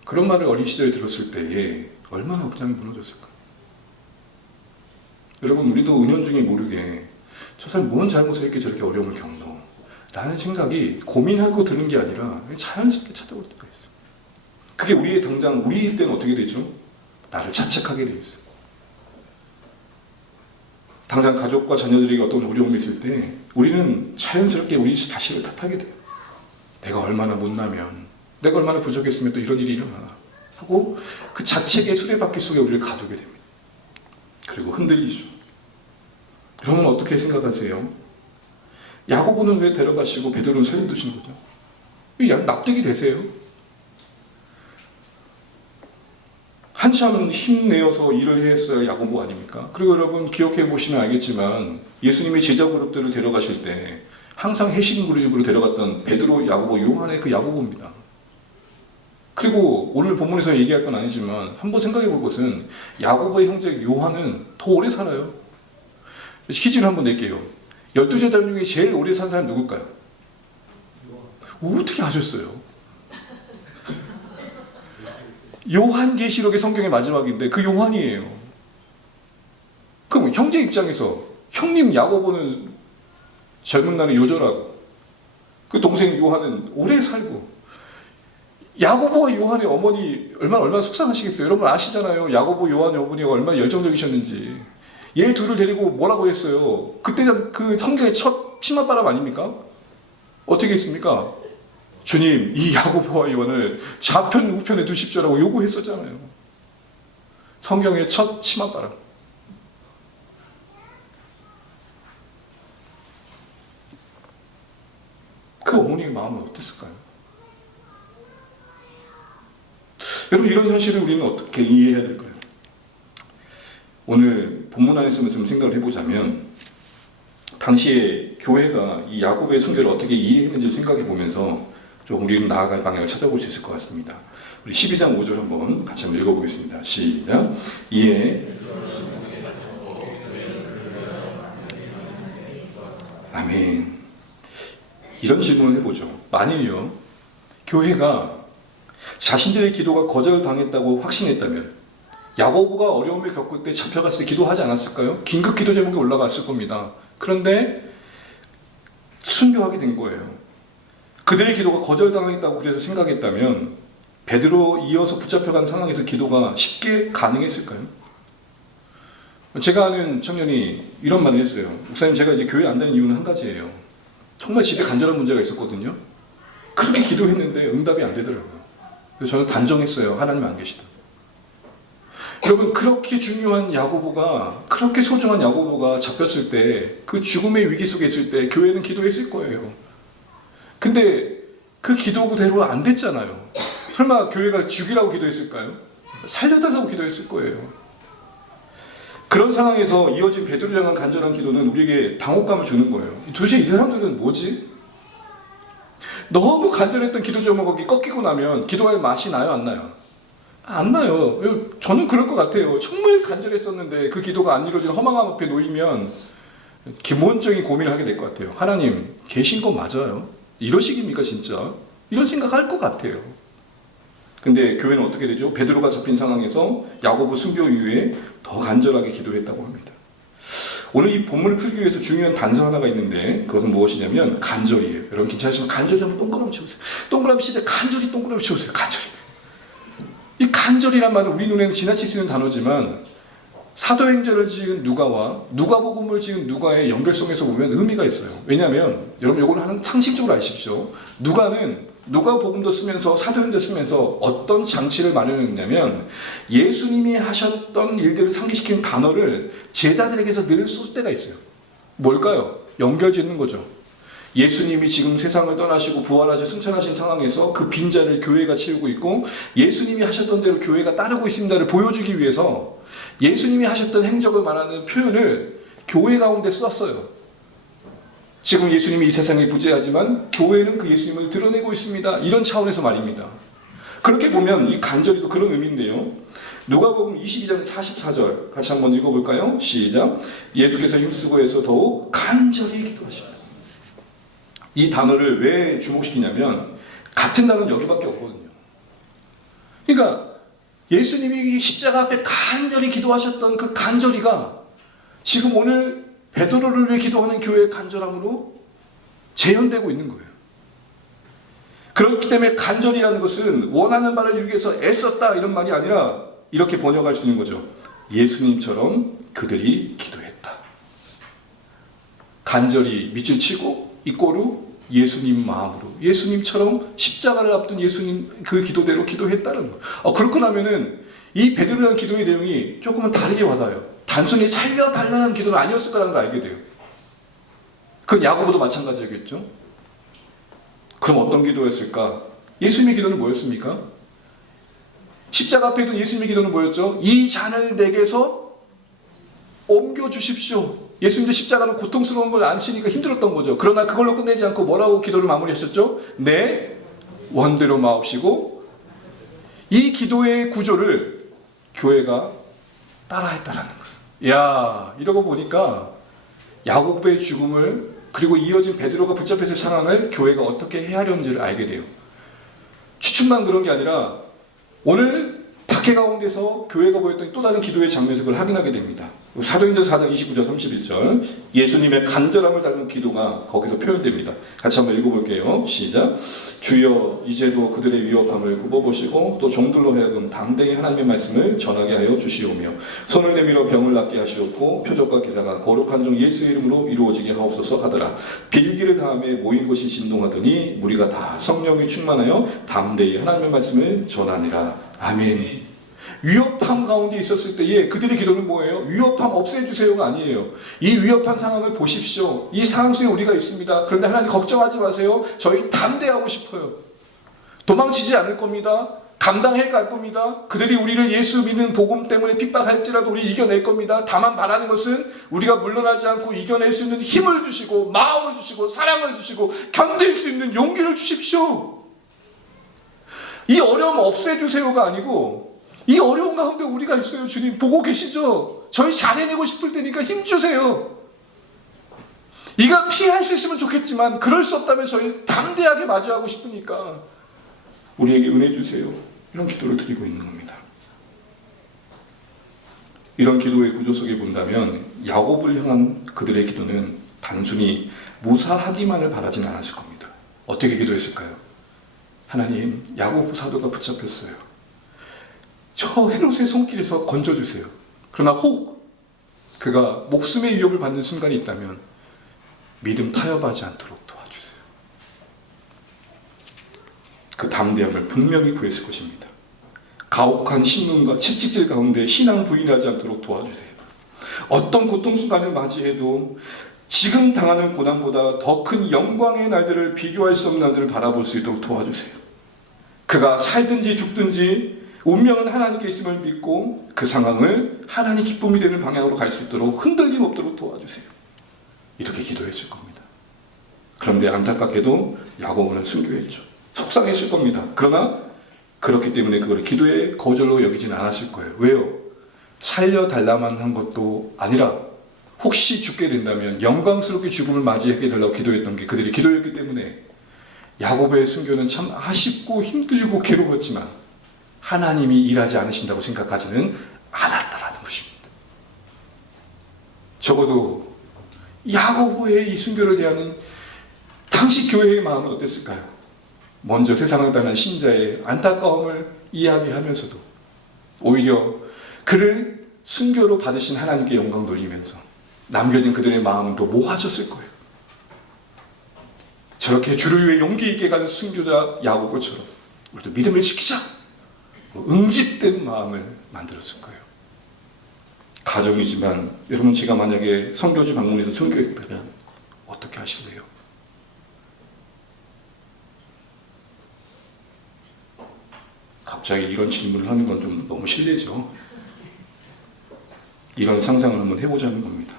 그런 말을 어린 시절에 들었을 때에 얼마나 억장이 무너졌을까. 여러분, 우리도 은연중에 모르게 저 사람 뭔 잘못을 했기에 저렇게 어려움을 겪노 라는 생각이 고민하고 드는 게 아니라 자연스럽게 찾아올 때가 있어요. 그게 우리 때는 어떻게 되죠? 나를 자책하게 돼 있어요. 당장 가족과 자녀들에게 어떤 어려움이 있을 때 우리는 자연스럽게 우리 자신을 탓하게 돼요. 내가 얼마나 못나면, 내가 얼마나 부족했으면 또 이런 일이 일어나나 하고 그 자책의 수레바퀴 속에 우리를 가두게 됩니다. 그리고 흔들리죠. 여러분 어떻게 생각하세요? 야고보는 왜 데려가시고 베드로는 살려두신 거죠? 납득이 되세요? 한참 힘내어서 일을 했어야 야고보 아닙니까? 그리고 여러분 기억해 보시면 알겠지만 예수님이 제자 그룹들을 데려가실 때 항상 회식 그룹으로 데려갔던 베드로, 야고보, 요한의 그 야고보입니다. 그리고 오늘 본문에서 얘기할 건 아니지만 한번 생각해 볼 것은 야고보의 형제 요한은 더 오래 살아요. 퀴즈를 한번 낼게요. 12제자 중에 제일 오래 산 사람 누굴까요? 어떻게 아셨어요? 요한계시록의 성경의 마지막인데 그 요한이에요. 그럼 형제 입장에서 형님 야고보는 젊은 날에 요절하고 그 동생 요한은 오래 살고 야고보와 요한의 어머니 얼마나 속상하시겠어요. 여러분 아시잖아요. 야고보 요한의 어머니가 얼마나 열정적이셨는지. 얘 둘을 데리고 뭐라고 했어요? 그때 그 성경의 첫 치맛바람 아닙니까? 어떻게 했습니까? 주님, 이 야고보와 요한을 좌편 우편에 두십시오라고 요구했었잖아요. 성경의 첫 치맛바람. 그 어머니의 마음은 어땠을까요? 여러분 이런 현실을 우리는 어떻게 이해해야 될까요? 오늘 본문 안에서 좀 생각을 해보자면 당시에 교회가 이 야고보의 순교를 어떻게 이해했는지 생각해 보면서 좀 우리는 나아갈 방향을 찾아볼 수 있을 것 같습니다. 우리 12장 5절 한번 같이 한번 읽어보겠습니다. 시작. 이에 아멘. 이런 질문을 해보죠. 만일요 교회가 자신들의 기도가 거절당했다고 확신했다면 야고보가 어려움을 겪을 때 잡혀갔을 때 기도하지 않았을까요? 긴급 기도 제목이 올라갔을 겁니다. 그런데 순교하게 된 거예요. 그들의 기도가 거절당했다고 그래서 생각했다면 베드로 이어서 붙잡혀간 상황에서 기도가 쉽게 가능했을까요? 제가 아는 청년이 이런 말을 했어요. 목사님, 제가 이제 교회 안 다니는 이유는 한 가지예요. 정말 집에 간절한 문제가 있었거든요. 그렇게 기도했는데 응답이 안 되더라고요. 그래서 저는 단정했어요. 하나님 안 계시다. 여러분, 그렇게 중요한 야고보가, 그렇게 소중한 야고보가 잡혔을 때, 그 죽음의 위기 속에 있을 때 교회는 기도했을 거예요. 근데 그 기도대로 안 됐잖아요. 설마 교회가 죽이라고 기도했을까요? 살려달라고 기도했을 거예요. 그런 상황에서 이어진 베드로를 향한 간절한 기도는 우리에게 당혹감을 주는 거예요. 도대체 이 사람들은 뭐지? 너무 간절했던 기도 제목이 꺾이고 나면 기도할 맛이 나요, 안 나요? 안 나요. 저는 그럴 것 같아요. 정말 간절했었는데 그 기도가 안 이루어진 허망함 앞에 놓이면 기본적인 고민을 하게 될 것 같아요. 하나님 계신 거 맞아요? 이러식입니까 진짜? 이런 생각할 것 같아요. 근데 교회는 어떻게 되죠? 베드로가 잡힌 상황에서 야고보 순교 이후에 더 간절하게 기도했다고 합니다. 오늘 이 본문을 풀기 위해서 중요한 단서 하나가 있는데 그것은 무엇이냐면 간절이에요. 여러분 괜찮으시면 간절히 한번 동그라미 쳐보세요. 동그라미 치되 간절히 동그라미 쳐보세요. 간절히. 이 간절이란 말은 우리 눈에는 지나칠 수 있는 단어지만 사도행전을 지은 누가와 누가복음을 지은 누가의 연결성에서 보면 의미가 있어요. 왜냐하면 여러분 이거는 하는 상식적으로 아십시오. 누가는 누가복음도 쓰면서 사도행전 쓰면서 어떤 장치를 마련했냐면 예수님이 하셨던 일들을 상기시키는 단어를 제자들에게서 늘 쓸 때가 있어요. 뭘까요? 연결짓는 거죠. 예수님이 지금 세상을 떠나시고 부활하시 승천하신 상황에서 그 빈자를 교회가 채우고 있고 예수님이 하셨던 대로 교회가 따르고 있습니다를 보여주기 위해서 예수님이 하셨던 행적을 말하는 표현을 교회 가운데 썼어요. 지금 예수님이 이 세상에 부재하지만 교회는 그 예수님을 드러내고 있습니다. 이런 차원에서 말입니다. 그렇게 보면 이 간절히도 그런 의미인데요. 누가복음 22장 44절 같이 한번 읽어볼까요? 시작. 예수께서 힘쓰고 해서 더욱 간절히 기도하십니다. 이 단어를 왜 주목시키냐면 같은 단어는 여기밖에 없거든요. 그러니까 예수님이 십자가 앞에 간절히 기도하셨던 그 간절히가 지금 오늘 베드로를 위해 기도하는 교회의 간절함으로 재현되고 있는 거예요. 그렇기 때문에 간절이라는 것은 원하는 바를 이루기 위해서 애썼다 이런 말이 아니라 이렇게 번역할 수 있는 거죠. 예수님처럼 그들이 기도했다. 간절히 밑줄 치고 이꼬루 예수님 마음으로 예수님처럼 십자가를 앞둔 예수님 그 기도대로 기도했다는 거예요. 그렇고 나면은 이 베드로의 기도의 내용이 조금은 다르게 와닿아요. 단순히 살려달라는 기도는 아니었을 거라는 걸 알게 돼요. 그건 야고보도 마찬가지였겠죠. 그럼 어떤 기도였을까? 예수님의 기도는 뭐였습니까? 십자가 앞에 있던 예수님의 기도는 뭐였죠? 이 잔을 내게서 옮겨주십시오. 예수님도 십자가는 고통스러운 걸 아시니까 힘들었던 거죠. 그러나 그걸로 끝내지 않고 뭐라고 기도를 마무리하셨죠? 내 원대로 마옵시고. 이 기도의 구조를 교회가 따라했다라는 거예요. 이야, 이러고 보니까 야고보의 죽음을 그리고 이어진 베드로가 붙잡혔을 상황을 교회가 어떻게 헤아렸는지를 알게 돼요. 추측만 그런 게 아니라 오늘 박해 가운데서 교회가 보였던 또 다른 기도의 장면에서 그걸 확인하게 됩니다. 사도행전 4장 29절 31절 예수님의 간절함을 닮은 기도가 거기서 표현됩니다. 같이 한번 읽어볼게요. 시작. 주여 이제도 그들의 위협함을 굽어보시고 또 종들로 하여금 담대히 하나님의 말씀을 전하게 하여 주시오며 손을 내밀어 병을 낫게 하시옵고 표적과 기사가 거룩한 종 예수의 이름으로 이루어지게 하옵소서 하더라. 빌기를 다음에 모인 곳이 진동하더니 무리가 다 성령이 충만하여 담대히 하나님의 말씀을 전하니라. 아멘. 위협함 가운데 있었을 때에 그들의 기도는 뭐예요? 위협함 없애주세요가 아니에요. 이 위협한 상황을 보십시오. 이 상황 속에 우리가 있습니다. 그런데 하나님 걱정하지 마세요. 저희 담대하고 싶어요. 도망치지 않을 겁니다. 감당해 갈 겁니다. 그들이 우리를 예수 믿는 복음 때문에 핍박할지라도 우리 이겨낼 겁니다. 다만 바라는 것은 우리가 물러나지 않고 이겨낼 수 있는 힘을 주시고 마음을 주시고 사랑을 주시고 견딜 수 있는 용기를 주십시오. 이 어려움 없애주세요가 아니고 이 어려운 가운데 우리가 있어요. 주님 보고 계시죠? 저희 잘해내고 싶을 때니까 힘주세요. 이가 피할 수 있으면 좋겠지만 그럴 수 없다면 저희 담대하게 마주하고 싶으니까 우리에게 은혜 주세요. 이런 기도를 드리고 있는 겁니다. 이런 기도의 구조 속에 본다면 야곱을 향한 그들의 기도는 단순히 무사하기만을 바라지는 않았을 겁니다. 어떻게 기도했을까요? 하나님, 야곱 사도가 붙잡혔어요. 저 헤롯의 손길에서 건져주세요. 그러나 혹 그가 목숨의 위협을 받는 순간이 있다면 믿음 타협하지 않도록 도와주세요. 그 담대함을 분명히 구했을 것입니다. 가혹한 신문과 채찍질 가운데 신앙 부인하지 않도록 도와주세요. 어떤 고통순간을 맞이해도 지금 당하는 고난보다 더 큰 영광의 날들을 비교할 수 없는 날들을 바라볼 수 있도록 도와주세요. 그가 살든지 죽든지 운명은 하나님께 있음을 믿고 그 상황을 하나님 기쁨이 되는 방향으로 갈 수 있도록 흔들림 없도록 도와주세요. 이렇게 기도했을 겁니다. 그런데 안타깝게도 야고보는 순교했죠. 속상했을 겁니다. 그러나 그렇기 때문에 그걸 기도의 거절로 여기진 않았을 거예요. 왜요? 살려달라만 한 것도 아니라 혹시 죽게 된다면 영광스럽게 죽음을 맞이하게 달라고 기도했던 게 그들의 기도였기 때문에 야고보의 순교는 참 아쉽고 힘들고 괴로웠지만 하나님이 일하지 않으신다고 생각하지는 않았다라는 것입니다. 적어도 야고보의 이 순교를 대하는 당시 교회의 마음은 어땠을까요? 먼저 세상을 떠난 신자의 안타까움을 이야기하면서도 오히려 그를 순교로 받으신 하나님께 영광 돌리면서 남겨진 그들의 마음은 또 모아졌을 거예요. 저렇게 주를 위해 용기 있게 가는 순교자 야고보처럼 우리도 믿음을 지키자! 응집된 마음을 만들었을 거예요. 가정이지만 여러분, 제가 만약에 선교지 방문해서 순교했다면 어떻게 하실래요? 갑자기 이런 질문을 하는 건 좀 너무 실례죠. 이런 상상을 한번 해보자는 겁니다.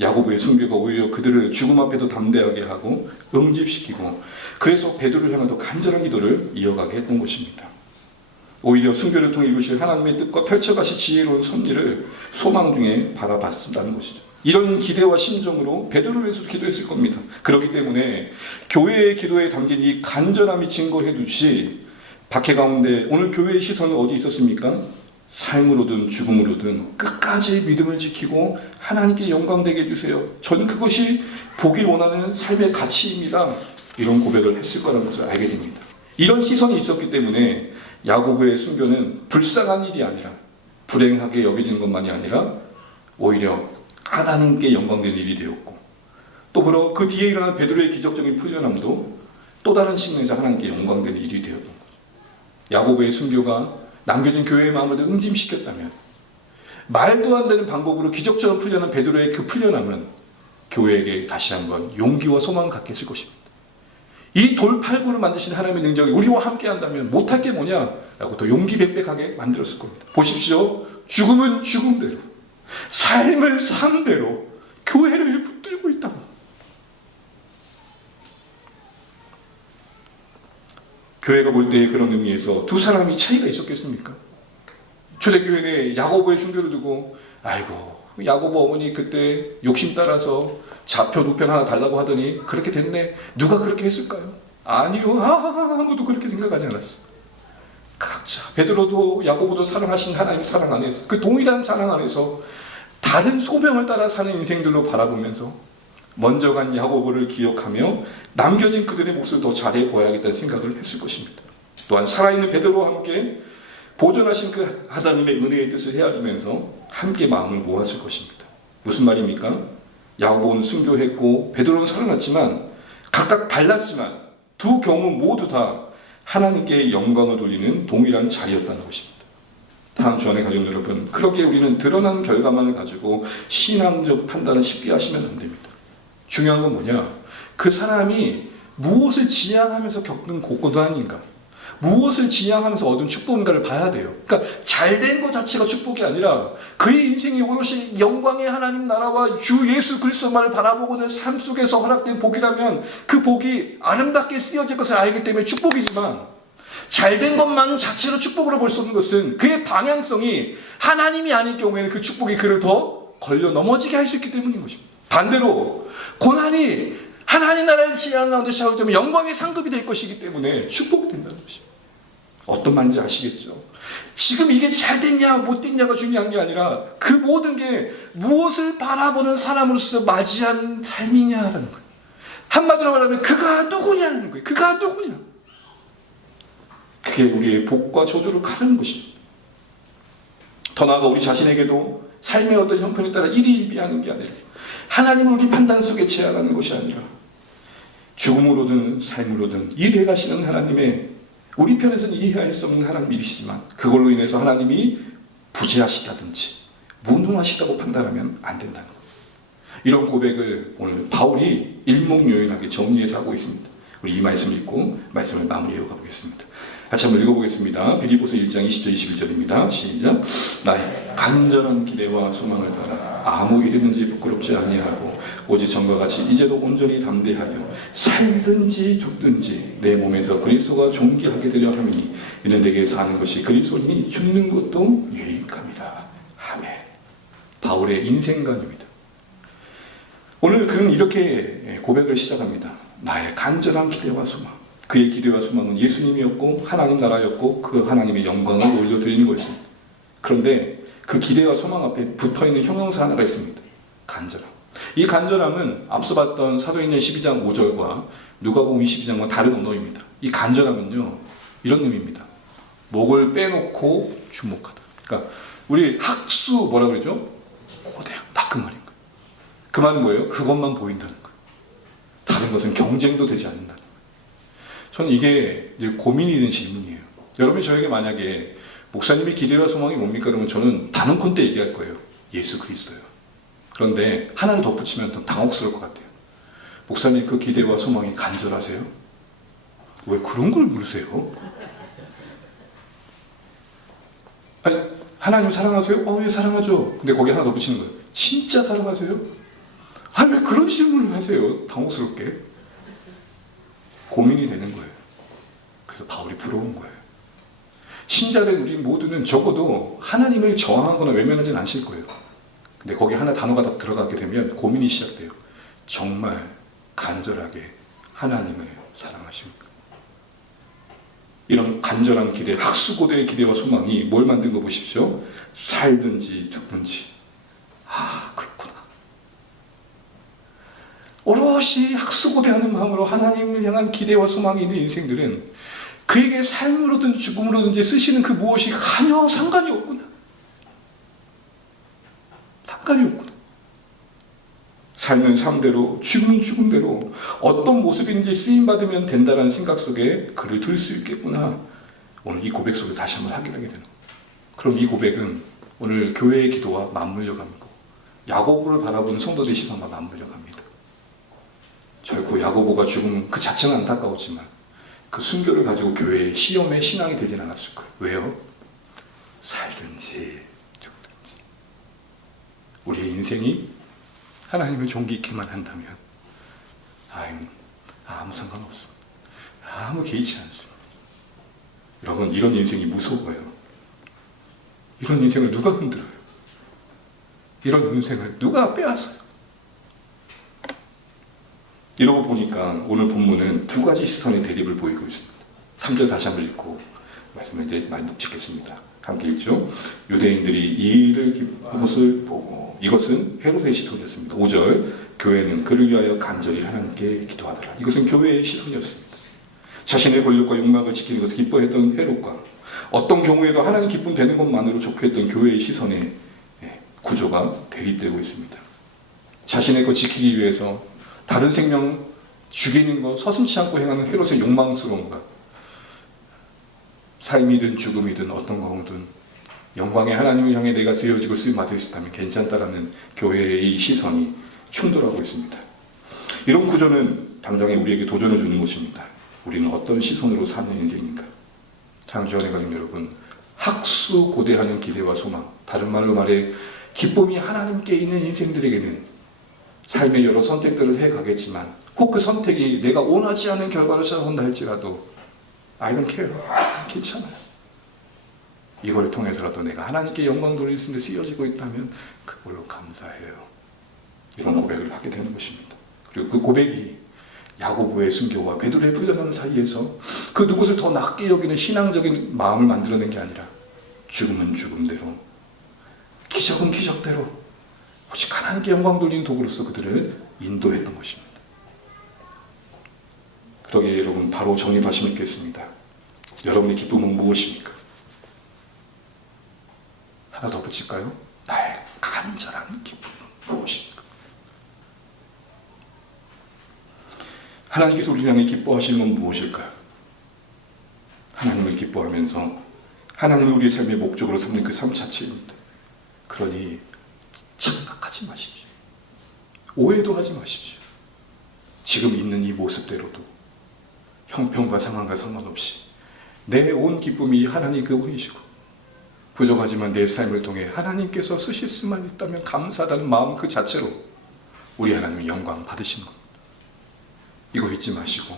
야고보의 순교가 오히려 그들을 죽음 앞에도 담대하게 하고 응집시키고 그래서 베드로를 향한 더 간절한 기도를 이어가게 했던 것입니다. 오히려 순교를 통해 이루실 하나님의 뜻과 펼쳐가시 지혜로운 섭리를 소망 중에 바라봤다는 것이죠. 이런 기대와 심정으로 베드로를 위해서 기도했을 겁니다. 그렇기 때문에 교회의 기도에 담긴 이 간절함이 증거해 두시 박해 가운데 오늘 교회의 시선은 어디 있었습니까? 삶으로든 죽음으로든 끝까지 믿음을 지키고 하나님께 영광되게 해주세요. 전 그것이 보길 원하는 삶의 가치입니다. 이런 고백을 했을 거라는 것을 알게 됩니다. 이런 시선이 있었기 때문에 야고보의 순교는 불쌍한 일이 아니라 불행하게 여겨지는 것만이 아니라 오히려 하나님께 영광되는 일이 되었고 또 바로 그 뒤에 일어난 베드로의 기적적인 풀려남도 또 다른 측면에서 하나님께 영광되는 일이 되었던 거죠. 야고보의 순교가 남겨진 교회의 마음을 응짐시켰다면 말도 안 되는 방법으로 기적처럼 풀려난 베드로의 그 풀려남은 교회에게 다시 한번 용기와 소망을 갖게 했을 것입니다. 이 돌팔구를 만드신 하나님의 능력이 우리와 함께 한다면 못할 게 뭐냐? 라고 또 용기 백백하게 만들었을 겁니다. 보십시오. 죽음은 죽음대로, 삶을 삶대로 교회를 붙들고 있다고. 교회가 볼 때 그런 의미에서 두 사람이 차이가 있었겠습니까? 초대교회 내 야고보의 순교를 두고 아이고 야고보 어머니 그때 욕심 따라서 좌표 우편 하나 달라고 하더니 그렇게 됐네. 누가 그렇게 했을까요? 아니요. 아무도 그렇게 생각하지 않았어요. 각자 베드로도 야고보도 사랑하신 하나님 사랑 안에서 그 동일한 사랑 안에서 다른 소명을 따라 사는 인생들로 바라보면서 먼저 간 야고보를 기억하며 남겨진 그들의 몫을 더 잘해 보아야겠다는 생각을 했을 것입니다. 또한 살아있는 베드로와 함께 보존하신 그 하나님의 은혜의 뜻을 헤아리면서 함께 마음을 모았을 것입니다. 무슨 말입니까? 야고보는 순교했고 베드로는 살아났지만 각각 달랐지만 두 경우 모두 다 하나님께 영광을 돌리는 동일한 자리였다는 것입니다. 다음 주안의 가족 여러분, 그렇게 우리는 드러난 결과만을 가지고 신앙적 판단을 쉽게 하시면 안 됩니다. 중요한 건 뭐냐? 그 사람이 무엇을 지향하면서 겪는 고난인가? 무엇을 지향하면서 얻은 축복인가를 봐야 돼요. 그러니까 잘된 것 자체가 축복이 아니라 그의 인생이 오롯이 영광의 하나님 나라와 주 예수 그리스도만을 바라보고는 삶 속에서 허락된 복이라면 그 복이 아름답게 쓰여질 것을 알기 때문에 축복이지만 잘된 것만 자체로 축복으로 볼 수 없는 것은 그의 방향성이 하나님이 아닐 경우에는 그 축복이 그를 더 걸려 넘어지게 할 수 있기 때문인 것입니다. 반대로 고난이 하나님 나라를 지향 가운데 시작되면 영광의 상급이 될 것이기 때문에 축복된다는 것입니다. 어떤 말인지 아시겠죠? 지금 이게 잘 됐냐 못 됐냐가 중요한 게 아니라 그 모든 게 무엇을 바라보는 사람으로서 맞이한 삶이냐라는 거예요. 한마디로 말하면 그가 누구냐는 거예요. 그가 누구냐. 그게 우리의 복과 저주를 가르는 것입니다. 더 나아가 우리 자신에게도 삶의 어떤 형편에 따라 일희일비하는 게 아니라 하나님을 우리 판단 속에 제한하는 것이 아니라 죽음으로든 삶으로든 일해 가시는 하나님의 우리 편에서는 이해할 수 없는 하나님 일이시지만 그걸로 인해서 하나님이 부재하시다든지 무능하시다고 판단하면 안 된다는 거예요. 이런 고백을 오늘 바울이 일목요연하게 정리해서 하고 있습니다. 우리 이 말씀을 읽고 말씀을 마무리해 가보겠습니다. 같이 한번 읽어보겠습니다. 빌립보서 1장 20절 21절입니다. 시작. 나의 간절한 기대와 소망을 따라 아무 일이든지 부끄럽지 아니하고 오직 전과 같이 이제도 온전히 담대하여 살든지 죽든지 내 몸에서 그리스도가 존귀하게 되려 함이니 이는 내게 사는 것이 그리스도니 죽는 것도 유익함이라. 아멘. 바울의 인생관입니다. 오늘 그는 이렇게 고백을 시작합니다. 나의 간절한 기대와 소망. 그의 기대와 소망은 예수님이었고 하나님 나라였고 그 하나님의 영광을 올려드리는 것입니다. 그런데 그 기대와 소망 앞에 붙어있는 형용사 하나가 있습니다. 간절함. 이 간절함은 앞서 봤던 사도행전 12장 5절과 누가복음 22장과 다른 언어입니다. 이 간절함은요 이런 의미입니다. 목을 빼놓고 주목하다. 그러니까 우리 학수 뭐라 그러죠? 고대함. 딱 그 말인 거예요. 그 말은 뭐예요? 그것만 보인다는 거예요. 다른 것은 경쟁도 되지 않는다는 거예요. 저는 이게 고민이 되는 질문이에요. 여러분이 저에게 만약에 목사님의 기대와 소망이 뭡니까? 그러면 저는 단언컨대 얘기할 거예요. 예수 그리스도요. 그런데 하나를 덧붙이면 더 당혹스러울 것 같아요. 목사님 그 기대와 소망이 간절하세요? 왜 그런 걸 물으세요? 아니, 하나님 사랑하세요? 예, 사랑하죠. 근데 거기 하나 덧붙이는 거예요. 진짜 사랑하세요? 아니, 왜 그런 질문을 하세요? 당혹스럽게. 고민이 되는 거예요. 그래서 바울이 부러운 거예요. 신자된 우리 모두는 적어도 하나님을 저항하거나 외면하진 않으실 거예요. 근데 거기 하나 단어가 딱 들어가게 되면 고민이 시작돼요. 정말 간절하게 하나님을 사랑하십니까? 이런 간절한 기대, 학수고대의 기대와 소망이 뭘 만든 거 보십시오. 살든지 죽든지. 아, 그렇구나. 오롯이 학수고대하는 마음으로 하나님을 향한 기대와 소망이 있는 인생들은 그에게 삶으로든 죽음으로든지 쓰시는 그 무엇이 전혀 상관이 없구나. 상관이 없구나. 삶은 삶대로, 죽음은 죽음대로 어떤 모습인지 쓰임받으면 된다는 생각 속에 그를 둘 수 있겠구나. 오늘 이 고백 속에 다시 한번 확인하게 되는 겁니다. 그럼 이 고백은 오늘 교회의 기도와 맞물려 가고 야고보를 바라보는 성도들의 시선과 맞물려 갑니다. 결코 야고보가 죽음 그 자체는 안타까웠지만 그 순교를 가지고 교회의 시험의 신앙이 되진 않았을 거예요. 왜요? 살든지 죽든지. 우리의 인생이 하나님을 존귀케만 한다면 아무 상관없습니다. 아무 개의치 않습니다. 여러분, 이런 인생이 무서워요. 이런 인생을 누가 흔들어요? 이런 인생을 누가 빼앗아요? 이러고 보니까 오늘 본문은 두 가지 시선의 대립을 보이고 있습니다. 3절 다시 한번 읽고 말씀을 이제 많이 짓겠습니다. 함께 읽죠. 유대인들이 이 일을 기뻐한 것을 보고 이것은 헤롯의 시선이었습니다. 5절 교회는 그를 위하여 간절히 하나님께 기도하더라. 이것은 교회의 시선이었습니다. 자신의 권력과 욕망을 지키는 것을 기뻐했던 헤롯과 어떤 경우에도 하나님 기쁨 되는 것만으로 좋겠던 교회의 시선의 구조가 대립되고 있습니다. 자신의 것 지키기 위해서 다른 생명 죽이는 것 서슴지 않고 행하는 헤롯의 욕망스러움과 삶이든 죽음이든 어떤 경우든 영광의 하나님을 향해 내가 쓰여지고 쓰임받을 수 있다면 괜찮다라는 교회의 시선이 충돌하고 있습니다. 이런 구조는 당장에 우리에게 도전을 주는 것입니다. 우리는 어떤 시선으로 사는 인생인가? 장주연의 가족 여러분, 학수고대하는 기대와 소망, 다른 말로 말해 기쁨이 하나님께 있는 인생들에게는 삶의 여러 선택들을 해가겠지만 혹 그 선택이 내가 원하지 않은 결과를 찾아온다 할지라도 I don't care. 괜찮아요. 이걸 통해서라도 내가 하나님께 영광 돌릴 수 있는 데 쓰여지고 있다면 그걸로 감사해요. 이런 고백을 하게 되는 것입니다. 그리고 그 고백이 야고보의 순교와 베드로의 풀려나는 사이에서 그 누구를 더 낮게 여기는 신앙적인 마음을 만들어낸 게 아니라 죽음은 죽음대로, 기적은 기적대로 오직 하나님께 영광 돌리는 도구로서 그들을 인도했던 것입니다. 그러기에 여러분 바로 정립하시면 있겠습니다. 여러분의 기쁨은 무엇입니까? 하나 더 붙일까요? 나의 간절한 기쁨은 무엇입니까? 하나님께서 우리를 향해 기뻐하시는 건 무엇일까요? 하나님 기뻐하면서 하나님을 우리의 삶의 목적으로 삼는 그 삶 자체입니다. 그러니 착각하지 마십시오. 오해도 하지 마십시오. 지금 있는 이 모습대로도 형편과 상황과 상관없이 내 온 기쁨이 하나님 그분이시고, 부족하지만 내 삶을 통해 하나님께서 쓰실 수만 있다면 감사하다는 마음 그 자체로 우리 하나님은 영광 받으시는 겁니다. 이거 잊지 마시고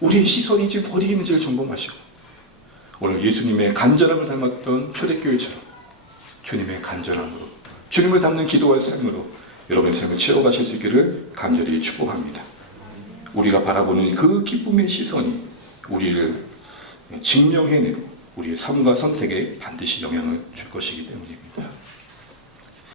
우리의 시선이 지금 어디에 있는지를 점검하시고, 오늘 예수님의 간절함을 닮았던 초대교회처럼 주님의 간절함으로 주님을 닮는 기도와 삶으로 여러분의 삶을 채워가실 수 있기를 간절히 축복합니다. 우리가 바라보는 그 기쁨의 시선이 우리를 증명해내고 우리의 삶과 선택에 반드시 영향을 줄 것이기 때문입니다.